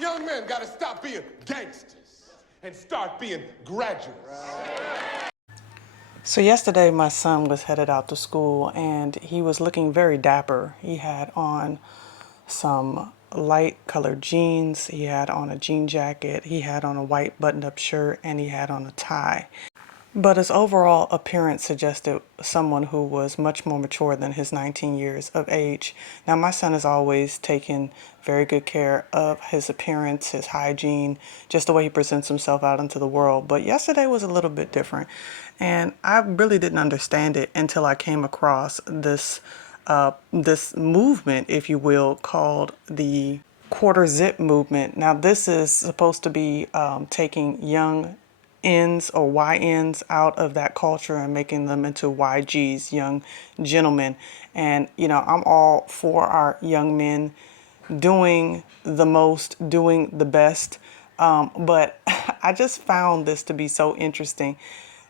Young men got to stop being gangsters and start being graduates. So yesterday my son was headed out to school and he was looking very dapper. He had on some light colored jeans, he had on a jean jacket, he had on a white button-up shirt, and he had on a tie. But his overall appearance suggested someone who was much more mature than his 19 years of age. Now, my son has always taken very good care of his appearance, his hygiene, just the way he presents himself out into the world. But yesterday was a little bit different. And I really didn't understand it until I came across this movement, if you will, called the quarter zip movement. Now, this is supposed to be taking young N's or YNs out of that culture and making them into YGs, young gentlemen. And, you know, I'm all for our young men doing the most, doing the best. But I just found this to be so interesting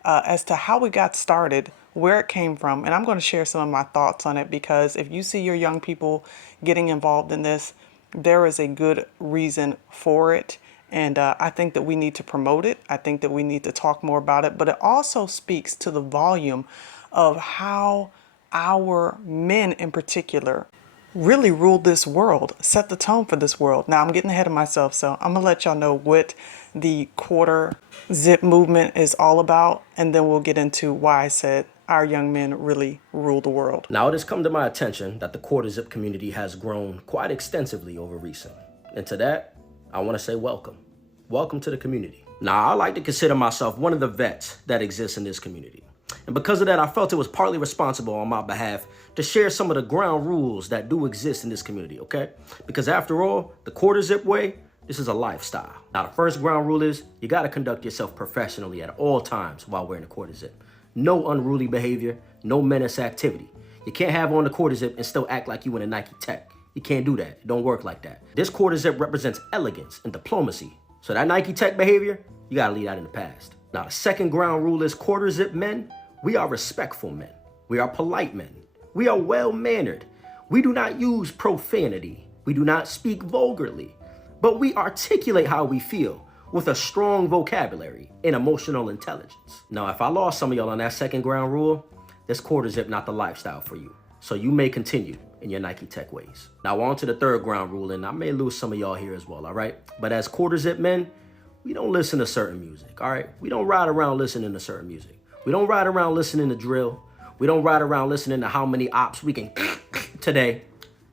as to how we got started, where it came from. And I'm going to share some of my thoughts on it because if you see your young people getting involved in this, there is a good reason for it. And I think that we need to promote it. I think that we need to talk more about it. But it also speaks to the volume of how our men in particular really ruled this world, set the tone for this world. Now, I'm getting ahead of myself, so I'm going to let y'all know what the quarter zip movement is all about. And then we'll get into why I said our young men really rule the world. Now, it has come to my attention that the quarter zip community has grown quite extensively over recent. And to that, I want to say welcome. Welcome to the community. Now, I like to consider myself one of the vets that exists in this community. And because of that, I felt it was partly responsible on my behalf to share some of the ground rules that do exist in this community, okay? Because after all, the quarter zip way, this is a lifestyle. Now, the first ground rule is you got to conduct yourself professionally at all times while wearing the quarter zip. No unruly behavior, no menace activity. You can't have on the quarter zip and still act like you in a Nike Tech. You can't do that. It don't work like that. This quarter zip represents elegance and diplomacy. So that Nike Tech behavior, you gotta leave that in the past. Now, the second ground rule is quarter zip men. We are respectful men. We are polite men. We are well-mannered. We do not use profanity. We do not speak vulgarly. But we articulate how we feel with a strong vocabulary and emotional intelligence. Now, if I lost some of y'all on that second ground rule, this quarter zip not the lifestyle for you. So you may continue in your Nike Tech ways. Now on to the third ground rule, and I may lose some of y'all here as well, all right? But as quarter zip men, we don't listen to certain music, all right? We don't ride around listening to certain music. We don't ride around listening to drill. We don't ride around listening to how many ops we can today.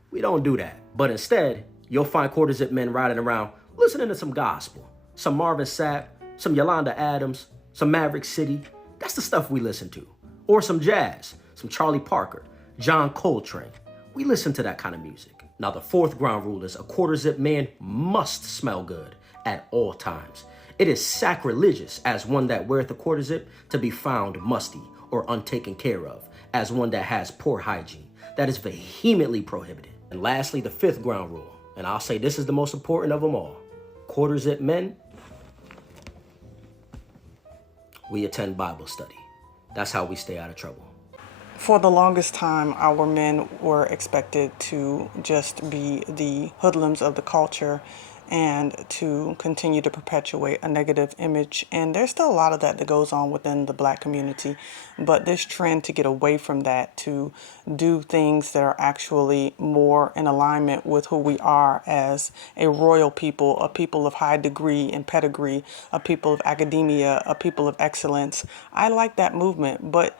We don't do that. But instead, you'll find quarter zip men riding around listening to some gospel, some Marvin Sapp, some Yolanda Adams, some Maverick City. That's the stuff we listen to. Or some jazz, some Charlie Parker, John Coltrane. We listen to that kind of music. Now, the fourth ground rule is a quarter zip man must smell good at all times. It is sacrilegious as one that weareth a quarter zip to be found musty or untaken care of, as one that has poor hygiene. That is vehemently prohibited. And lastly, the fifth ground rule, and I'll say this is the most important of them all. Quarter zip men, we attend Bible study. That's how we stay out of trouble. For the longest time, our men were expected to just be the hoodlums of the culture and to continue to perpetuate a negative image. And there's still a lot of that goes on within the Black community. But this trend to get away from that, to do things that are actually more in alignment with who we are as a royal people, a people of high degree and pedigree, a people of academia, a people of excellence. I like that movement. But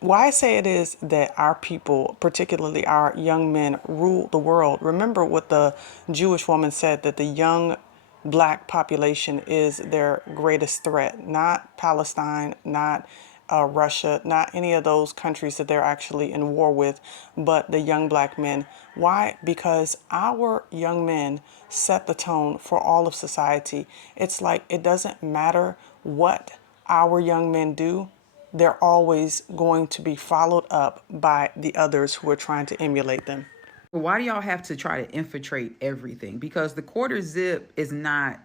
why I say it is that our people, particularly our young men, rule the world. Remember what the Jewish woman said, that the young Black population is their greatest threat, not Palestine, not Russia, not any of those countries that they're actually in war with, but the young Black men. Why? Because our young men set the tone for all of society. It's like it doesn't matter what our young men do. They're always going to be followed up by the others who are trying to emulate them. Why do y'all have to try to infiltrate everything? Because the quarter zip it's not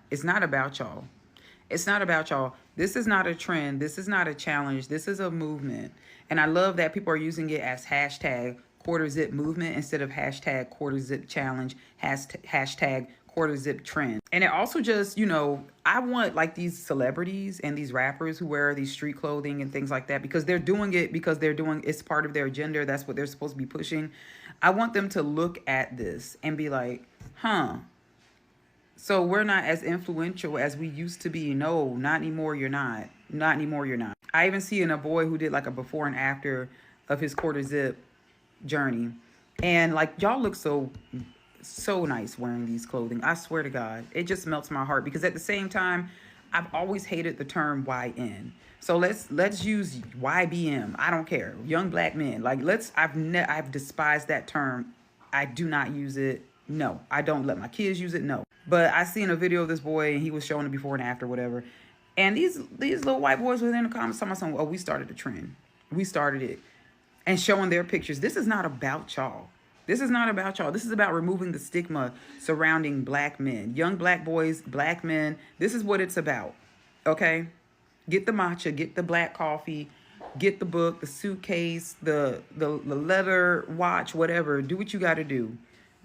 about y'all. It's not about y'all. This is not a trend. This is not a challenge. This is a movement. And I love that people are using it as hashtag quarter zip movement instead of hashtag quarter zip challenge, hashtag quarter zip trend. And it also just, I want like these celebrities and these rappers who wear these street clothing and things like that, because they're doing it because it's part of their agenda. That's what they're supposed to be pushing. I want them to look at this and be like, huh, so we're not as influential as we used to be. No, not anymore. You're not. Not anymore. You're not. I even see in a boy who did like a before and after of his quarter zip journey. And like, y'all look so nice wearing these clothing. I swear to God, it just melts my heart, because at the same time, I've always hated the term YN. So let's use YBM. I don't care. Young black men. Like, I've despised that term. I do not use it. No, I don't let my kids use it. No. But I seen a video of this boy and he was showing it before and after, whatever. And these little white boys within the comments talking about something, oh, we started a trend. We started it. And showing their pictures. This is not about y'all. This is not about y'all. This is about removing the stigma surrounding black men. Young black boys, black men. This is what it's about. Okay? Get the matcha, get the black coffee, get the book, the suitcase, the leather watch, whatever. Do what you got to do.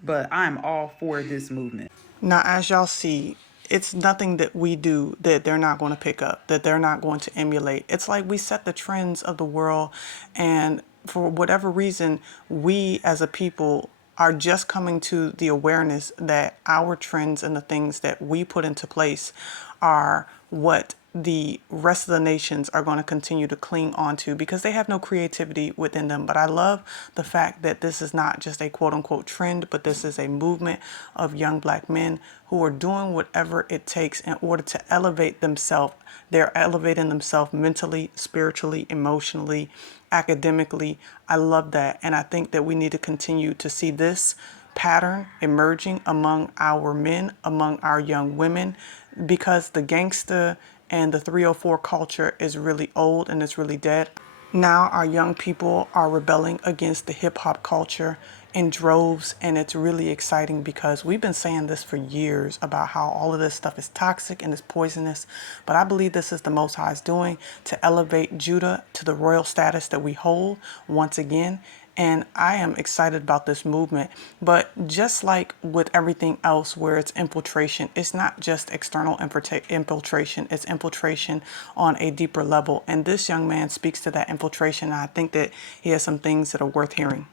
But I'm all for this movement. Now, as y'all see, it's nothing that we do that they're not going to pick up, that they're not going to emulate. It's like we set the trends of the world, and for whatever reason, we as a people are just coming to the awareness that our trends and the things that we put into place are what the rest of the nations are going to continue to cling on to, because they have no creativity within them. But I love the fact that this is not just a quote unquote trend, but this is a movement of young black men who are doing whatever it takes in order to elevate themselves. They're elevating themselves mentally, spiritually, emotionally, academically. I love that. And I think that we need to continue to see this pattern emerging among our men, among our young women, because the gangster and the 304 culture is really old and it's really dead. Now our young people are rebelling against the hip hop culture in droves, and it's really exciting because we've been saying this for years about how all of this stuff is toxic and is poisonous, but I believe this is the Most High's doing to elevate Judah to the royal status that we hold once again. And I am excited about this movement. But just like with everything else where it's infiltration, it's not just external infiltration, it's infiltration on a deeper level. And this young man speaks to that infiltration. And I think that he has some things that are worth hearing.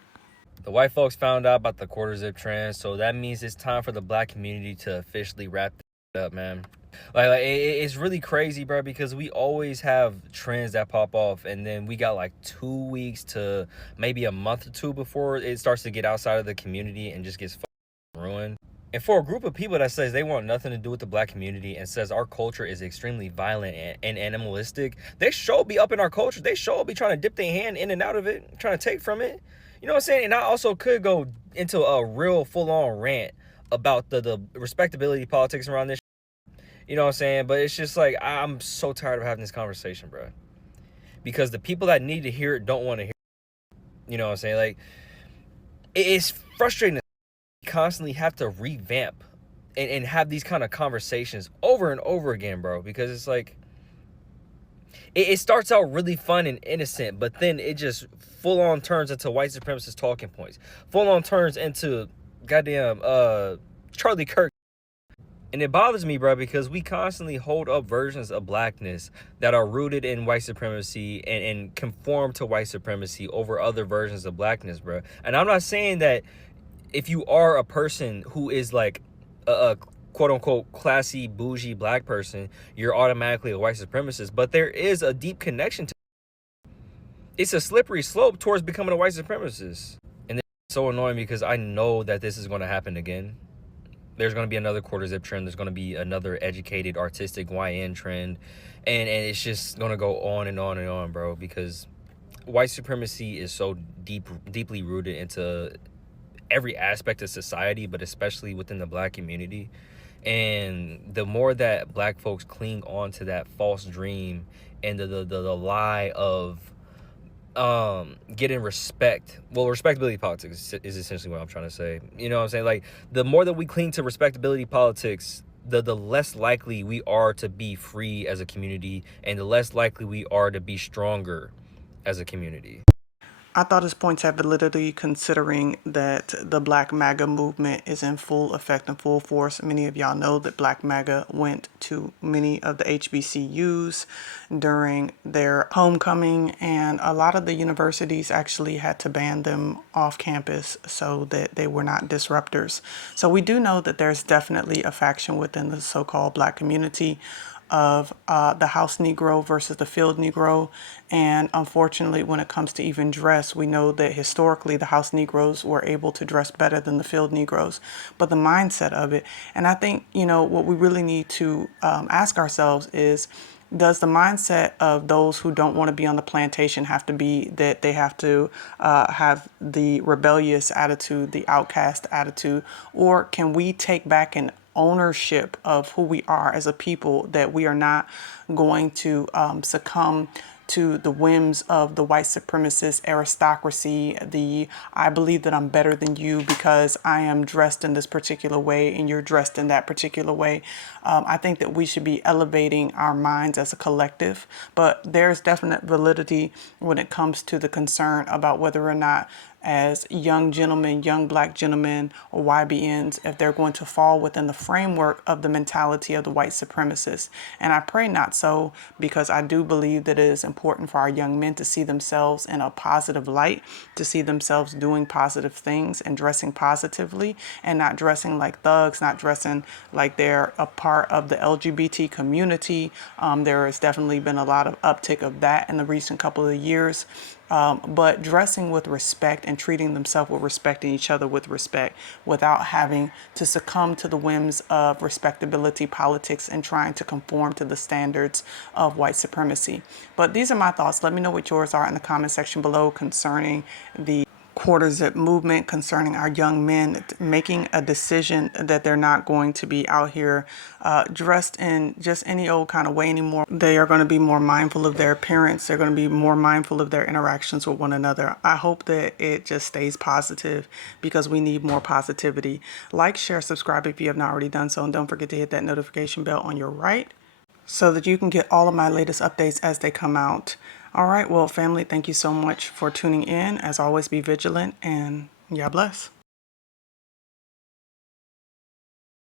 The white folks found out about the quarter zip trend, so that means it's time for the black community to officially wrap it up, man. Like it's really crazy, bro, because we always have trends that pop off, and then we got like 2 weeks to maybe a month or two before it starts to get outside of the community and just gets ruined. And for a group of people that says they want nothing to do with the black community and says our culture is extremely violent and animalistic, they should be up in our culture. They should be trying to dip their hand in and out of it, trying to take from it. You know what I'm saying? And I also could go into a real full-on rant about the respectability politics around this. You know what I'm saying? But it's just like, I'm so tired of having this conversation, bro. Because the people that need to hear it don't want to hear it. You know what I'm saying? Like, it's frustrating to constantly have to revamp and have these kind of conversations over and over again, bro. Because it's like, it starts out really fun and innocent, but then it just full-on turns into white supremacist talking points. Full-on turns into goddamn Charlie Kirk. And it bothers me, bro, because we constantly hold up versions of blackness that are rooted in white supremacy and conform to white supremacy over other versions of blackness, bro. And I'm not saying that if you are a person who is like a quote-unquote classy, bougie black person, you're automatically a white supremacist. But there is a deep connection to it's a slippery slope towards becoming a white supremacist. And it's so annoying because I know that this is going to happen again. There's going to be another quarter zip trend. There's going to be another educated, artistic YN trend. And it's just going to go on and on and on, bro, because white supremacy is so deeply rooted into every aspect of society, but especially within the black community. And the more that black folks cling on to that false dream and the lie of getting respect, well, respectability politics is essentially what I'm trying to say. You know what I'm saying? Like, the more that we cling to respectability politics, the less likely we are to be free as a community, and the less likely we are to be stronger as a community. I thought his points had validity considering that the Black MAGA movement is in full effect and full force. Many of y'all know that Black MAGA went to many of the HBCUs during their homecoming, and a lot of the universities actually had to ban them off campus so that they were not disruptors. So we do know that there's definitely a faction within the so-called Black community of the house Negro versus the field Negro. And unfortunately, when it comes to even dress, we know that historically the house Negroes were able to dress better than the field Negroes. But the mindset of it, and I think, what we really need to ask ourselves is, does the mindset of those who don't want to be on the plantation have to be that they have to have the rebellious attitude, the outcast attitude, or can we take back an ownership of who we are as a people, that we are not going to succumb to the whims of the white supremacist aristocracy, the I believe that I'm better than you because I am dressed in this particular way and you're dressed in that particular way. I think that we should be elevating our minds as a collective, but there's definite validity when it comes to the concern about whether or not, as young gentlemen, young Black gentlemen, or YBNs, if they're going to fall within the framework of the mentality of the white supremacists. And I pray not so, because I do believe that it is important for our young men to see themselves in a positive light, to see themselves doing positive things and dressing positively, and not dressing like thugs, not dressing like they're a part of the LGBT community. There has definitely been a lot of uptick of that in the recent couple of years. But dressing with respect and treating themselves with respect and each other with respect, without having to succumb to the whims of respectability politics and trying to conform to the standards of white supremacy. But these are my thoughts. Let me know what yours are in the comment section below concerning the quarter zip movement, concerning our young men making a decision that they're not going to be out here dressed in just any old kind of way anymore. They are going to be more mindful of their appearance. They're going to be more mindful of their interactions with one another. I hope that it just stays positive, because we need more positivity. Like, share, subscribe if you have not already done so, and don't forget to hit that notification bell on your right so that you can get all of my latest updates as they come out. All right, well, family, thank you so much for tuning in. As always, be vigilant, and y'all bless.